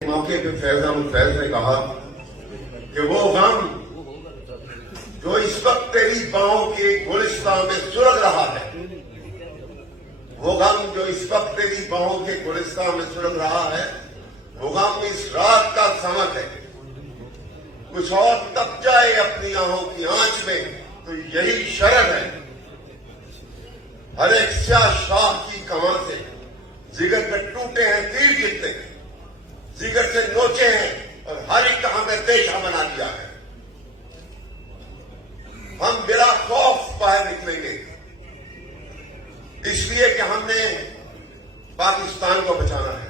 موقع پہ فیض احمد فیض نے کہا کہ وہ غم جو اس وقت تیری باہوں کے گلستان میں سلگ رہا ہے، وہ غم جو اس وقت تیری باہوں کے گلستان میں سلگ رہا ہے، وہ غم اس رات کا سمت ہے۔ کچھ اور تب جائے اپنی آہوں کی آنچ میں تو یہی شرم ہے۔ ہر ایک سیاہ شاخ کی کماں سے جگر پہ ٹوٹے ہیں تیر جتنے، جگر سے نوچے ہیں اور ہر ایک کا ہمیں دیشہ بنا دیا ہے۔ ہم بلا خوف باہر نکلیں گے، اس لیے کہ ہم نے پاکستان کو بچانا ہے۔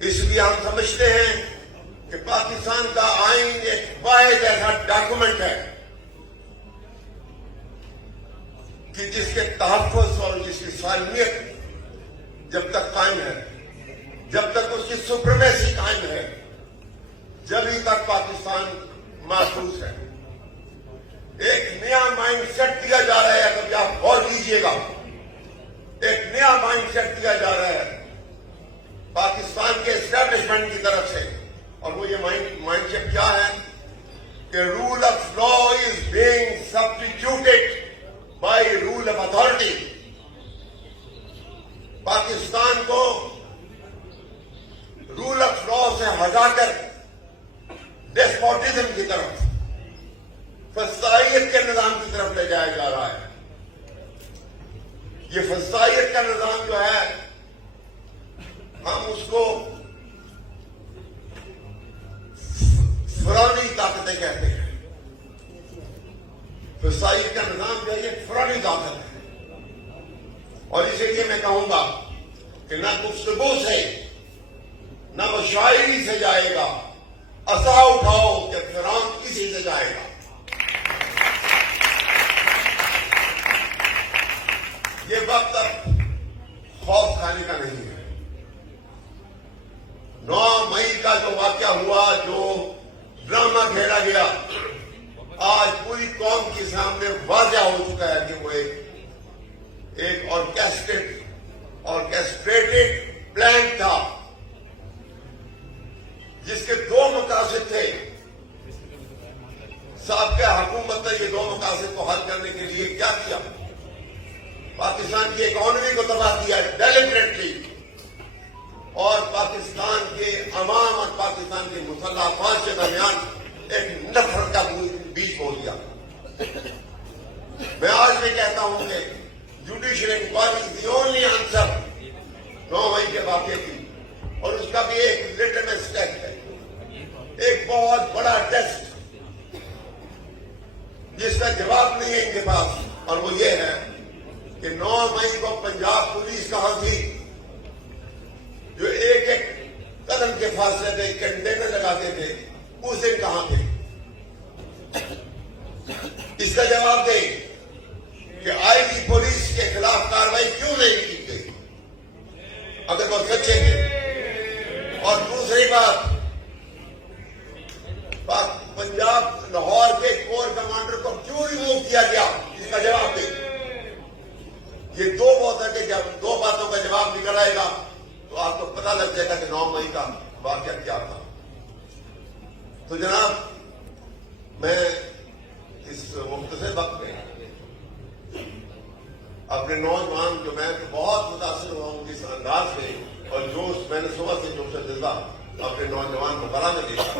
اس لیے ہم سمجھتے ہیں کہ پاکستان کا آئین ایک واحد ایسا ڈاکومنٹ ہے کہ جس کے تحفظ اور جس کی سالمیت جب تک قائم ہے، جب تک اس کی سپریمیسی قائم ہے، جبھی تک پاکستان محفوظ ہے۔ ایک نیا مائنڈ سیٹ دیا جا رہا ہے، کبھی آپ غور کیجیے گا، ایک نیا مائنڈ سیٹ دیا جا رہا ہے پاکستان کے اسٹیبلشمنٹ کی طرف سے، اور وہ یہ مائنڈ سیٹ کیا ہے کہ rule of law is being substituted by rule of authority. Pakistan کو رول آف لا سے ہٹا کر ڈیسپوٹزم کی طرف، فسطائیت کے نظام کی طرف لے جایا جا رہا ہے۔ یہ فسطائیت کا نظام جو ہے، ہم اس کو فرعونی طاقتیں کہتے ہیں۔ فسطائیت کا نظام جو ہے یہ فرعونی طاقت ہے، اور اسی لیے میں کہوں گا کہ نہ گفتگو سے نہ وہ شاعری سے جائے گا، عصا اٹھاؤ کہ فرعون اسی سے جائے گا۔ یہ وقت اب خوف کھانے کا نہیں ہے۔ 9 مئی کا جو واقعہ ہوا، جو ڈرامہ کھیلا گیا، آج پوری قوم کے سامنے واضح ہو چکا ہے کہ وہ ایک آرکیسٹریٹڈ پلان تھا، جس کے 2 مقاصد تھے۔ سابقہ حکومت نے یہ 2 مقاصد کو حل کرنے کے لیے کیا کیا؟ پاکستان کی اکانومی کو تباہ کیا ڈیلیبریٹلی، اور پاکستان کے عوام اور پاکستان کے مسلح افواج کے درمیان ایک نفرت کا بیج بو دیا۔ میں آج بھی کہتا ہوں کہ judicial inquiry is the only answer 9 مئی کے واقعے کی، اور اس کا بھی ایک لٹمس ٹیسٹ ہے، ایک بہت بڑا ٹیسٹ جس کا جواب نہیں ہے ان کے پاس، اور وہ یہ ہے کہ 9 مئی کو پنجاب پولیس کہاں تھی، جو ایک ایک قدم کے فاصلے پہ کنٹینر لگاتے تھے، اس دن کہاں تھے؟ اس کا جواب دیں کہ آئی ٹی پولیس کے خلاف کارروائی کیوں نہیں کی گئی اگر وہ سچے تھے؟ اور دوسری بات، پنجاب لاہور کے کور کمانڈر کو کیوں ریموو کیا گیا؟ اس کا جواب دیں۔ یہ 2 باتوں کا جواب نکل آئے گا تو آپ کو پتہ لگ جائے گا کہ 9 مئی کا واقعہ کیا تھا۔ تو جناب، میں اس مختصر وقت میں اپنے نوجوان، جو میں بہت متاثر ہوا ہوں اس انداز سے، اور جوش میں نے صبح سے جوش و جذبہ اپنے نوجوان مقررہ میں دیکھا۔